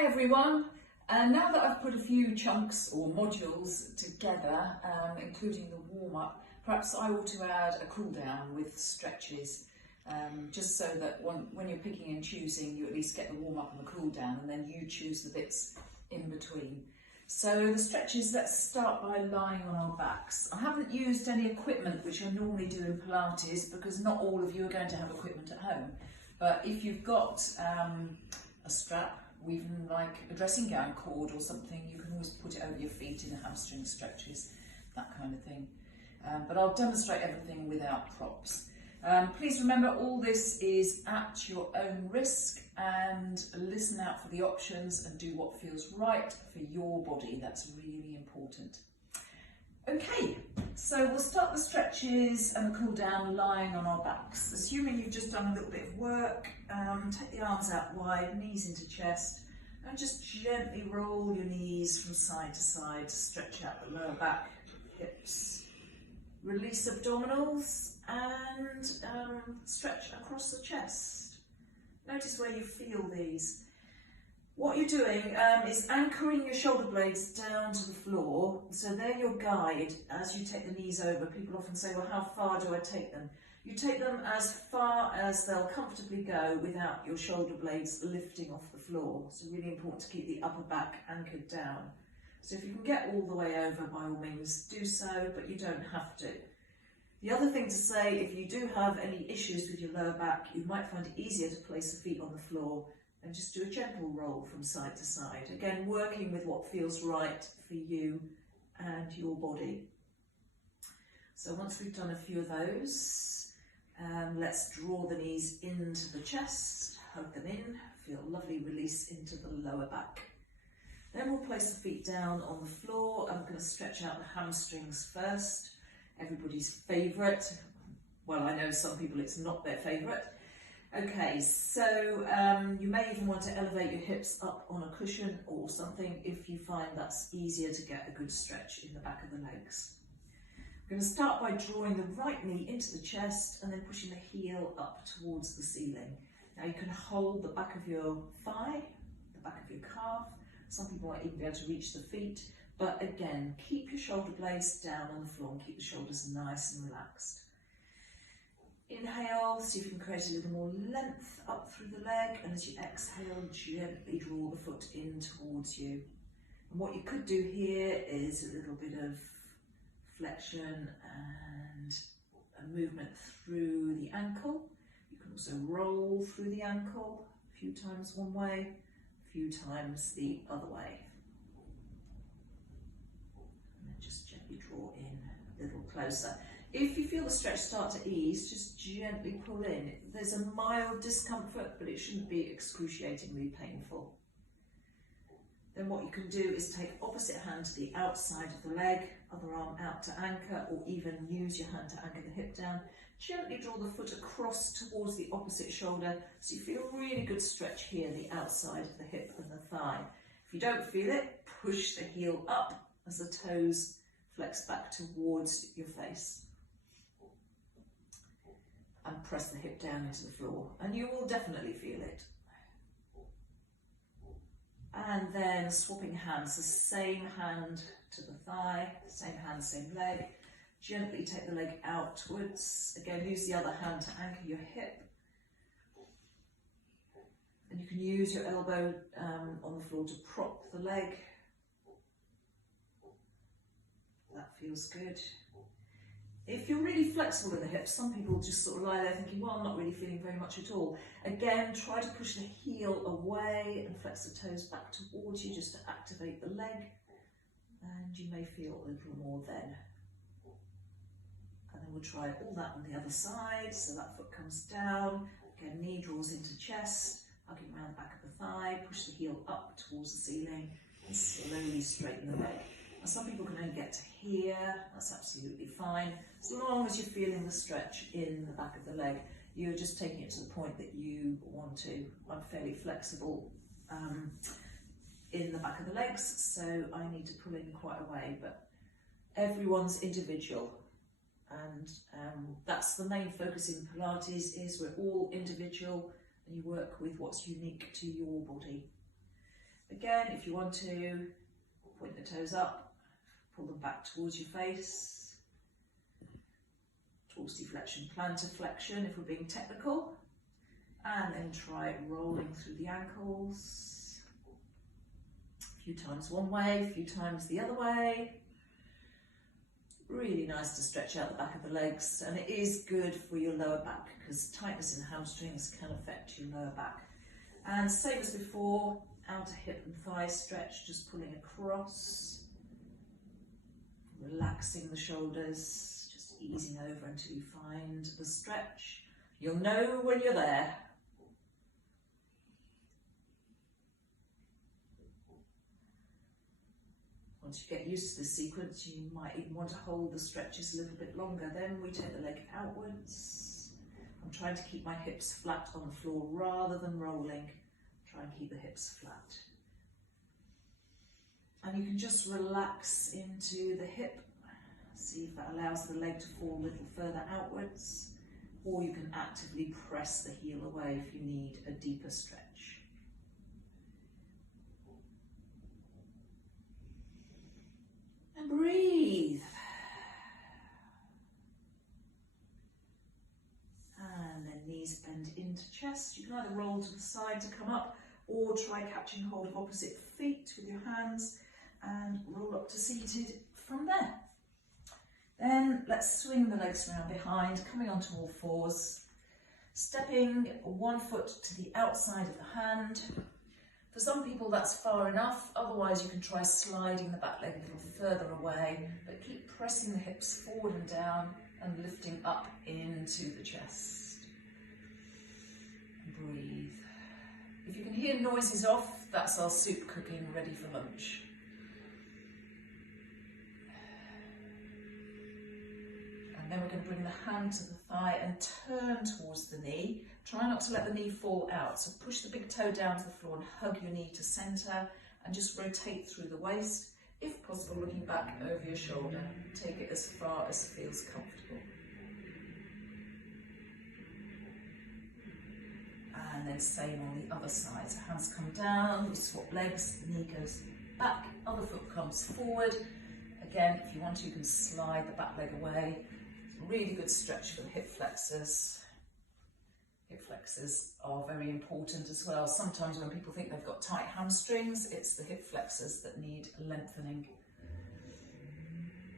Hi everyone, now that I've put a few chunks or modules together, including the warm-up, perhaps I ought to add a cool down with stretches, just so that when you're picking and choosing, you at least get the warm-up and the cool down, and then you choose the bits in between. So the stretches, let's start by lying on our backs. I haven't used any equipment which I normally do in Pilates because not all of you are going to have equipment at home. But if you've got a strap, or even like a dressing gown cord or something, you can always put it over your feet in the hamstring stretches, that kind of thing. But I'll demonstrate everything without props. Please remember, all this is at your own risk, and listen out for the options and do what feels right for your body. That's really important. Okay, so we'll start the stretches and the cool down lying on our backs. Assuming you've just done a little bit of work, take the arms out wide, knees into chest, and just gently roll your knees from side to side to stretch out the lower back, hips. Release abdominals and stretch across the chest. Notice where you feel these. What you're doing is anchoring your shoulder blades down to the floor, so they're your guide as you take the knees over. People often say, well, how far do I take them? You take them as far as they'll comfortably go without your shoulder blades lifting off the floor. So really important to keep the upper back anchored down. So if you can get all the way over, by all means do so, but you don't have to. The other thing to say, if you do have any issues with your lower back, you might find it easier to place the feet on the floor and just do a gentle roll from side to side. Again, working with what feels right for you and your body. So once we've done a few of those, let's draw the knees into the chest, hug them in, feel lovely release into the lower back. Then we'll place the feet down on the floor. I'm going to stretch out the hamstrings first. Everybody's favourite. Well, I know some people it's not their favourite. Okay, so you may even want to elevate your hips up on a cushion or something if you find that's easier to get a good stretch in the back of the legs. I'm going to start by drawing the right knee into the chest and then pushing the heel up towards the ceiling. Now you can hold the back of your thigh, the back of your calf. Some people might even be able to reach the feet, but again, keep your shoulder blades down on the floor and keep the shoulders nice and relaxed. Inhale, see if you can create a little more length up through the leg, and as you exhale, gently draw the foot in towards you. And what you could do here is a little bit of flexion and a movement through the ankle. You can also roll through the ankle, a few times one way, a few times the other way. And then just gently draw in a little closer. If you feel the stretch start to ease, just gently pull in. There's a mild discomfort, but it shouldn't be excruciatingly painful. Then what you can do is take opposite hand to the outside of the leg, other arm out to anchor, or even use your hand to anchor the hip down. Gently draw the foot across towards the opposite shoulder, so you feel a really good stretch here, the outside of the hip and the thigh. If you don't feel it, push the heel up as the toes flex back towards your face. And press the hip down into the floor, and you will definitely feel it. And then swapping hands, the same hand to the thigh, same hand, same leg. Gently take the leg outwards. Again, use the other hand to anchor your hip. And you can use your elbow on the floor to prop the leg. That feels good. If you're really flexible in the hips, some people just sort of lie there thinking, well, I'm not really feeling very much at all. Again, try to push the heel away and flex the toes back towards you just to activate the leg. And you may feel a little more then. And then we'll try all that on the other side. So that foot comes down. Again, knee draws into chest, hugging around the back of the thigh, push the heel up towards the ceiling and slowly straighten the leg. Now, some people can only get to here, that's absolutely fine. As long as you're feeling the stretch in the back of the leg, you're just taking it to the point that you want to. I'm fairly flexible in the back of the legs, so I need to pull in quite a way, but everyone's individual. And that's the main focus in Pilates, is we're all individual and you work with what's unique to your body. Again, if you want to, point the toes up, pull them back towards your face. Torsi flexion, plantar flexion if we're being technical. And then try rolling through the ankles. A few times one way, a few times the other way. Really nice to stretch out the back of the legs, and it is good for your lower back because tightness in hamstrings can affect your lower back. And same as before, outer hip and thigh stretch, just pulling across, relaxing the shoulders, just easing over until you find the stretch. You'll know when you're there. Once you get used to this sequence, you might even want to hold the stretches a little bit longer. Then we take the leg outwards. I'm trying to keep my hips flat on the floor rather than rolling. Try and keep the hips flat. And you can just relax into the hip. See if that allows the leg to fall a little further outwards. Or you can actively press the heel away if you need a deeper stretch. And breathe. And then knees bend into chest. You can either roll to the side to come up or try catching hold of opposite feet with your hands and roll up to seated from there. Then let's swing the legs around behind, coming onto all fours, stepping one foot to the outside of the hand. For some people that's far enough, otherwise you can try sliding the back leg a little further away, but keep pressing the hips forward and down and lifting up into the chest. And breathe. If you can hear noises off, that's our soup cooking ready for lunch. And then we're going to bring the hand to the thigh and turn towards the knee. Try not to let the knee fall out. So push the big toe down to the floor and hug your knee to centre and just rotate through the waist. If possible, looking back over your shoulder. Take it as far as feels comfortable. And then same on the other side. So hands come down, we swap legs, the knee goes back, other foot comes forward. Again, if you want to, you can slide the back leg away. Really good stretch for the hip flexors. Hip flexors are very important as well. Sometimes when people think they've got tight hamstrings, it's the hip flexors that need lengthening.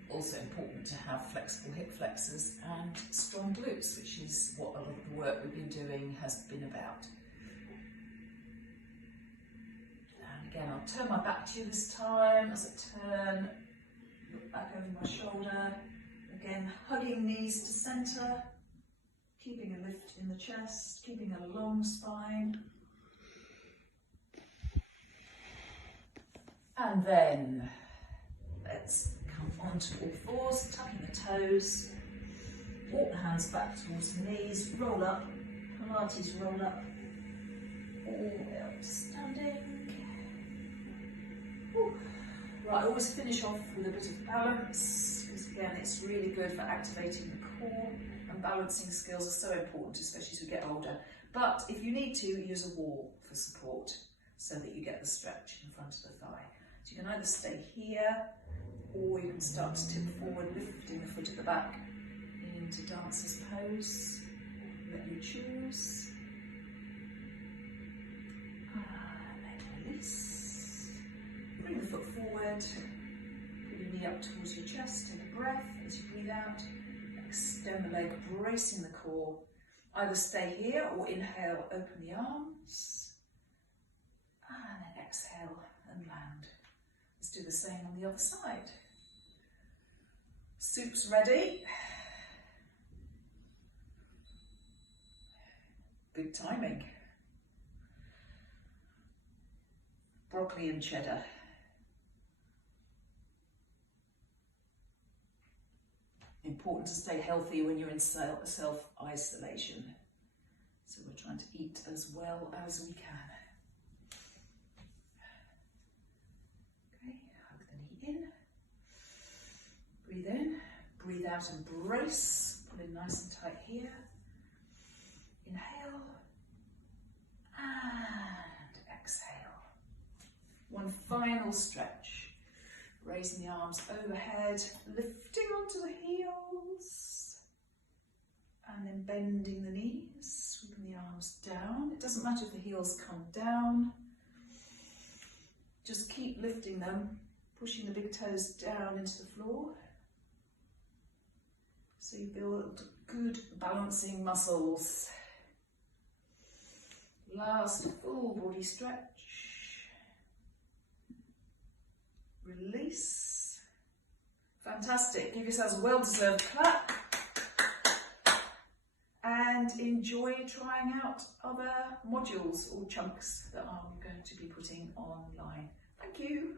Also important to have flexible hip flexors and strong glutes, which is what a lot of the work we've been doing has been about. And again, I'll turn my back to you this time. As I turn, look back over my shoulder. Again, hugging knees to centre, keeping a lift in the chest, keeping a long spine. And then let's come onto all fours, tucking the toes, walk the hands back towards the knees, roll up, Pilates roll up, all the way up to standing. Whew. Right, I always finish off with a bit of balance, because again it's really good for activating the core, and balancing skills are so important, especially as we get older. But if you need to, use a wall for support so that you get the stretch in front of the thigh. So you can either stay here, or you can start to tip forward, lifting the foot at the back into dancer's pose. Let you choose. And then release. Bring the foot forward. Put your knee up towards your chest. Take a breath as you breathe out. Extend the leg, bracing the core. Either stay here or inhale, open the arms. And then exhale and land. Let's do the same on the other side. Soup's ready. Good timing. Broccoli and cheddar. Important to stay healthy when you're in self-isolation. So we're trying to eat as well as we can. Okay, hug the knee in. Breathe in, breathe out and brace. Pull in nice and tight here. Inhale and exhale. one final stretch. Raising the arms overhead, lifting onto the heels, and then bending the knees, sweeping the arms down. It doesn't matter if the heels come down, just keep lifting them, pushing the big toes down into the floor. So you build good balancing muscles. Last full body stretch. Release. Fantastic. Give yourselves a well-deserved clap. And enjoy trying out other modules or chunks that I'm going to be putting online. Thank you.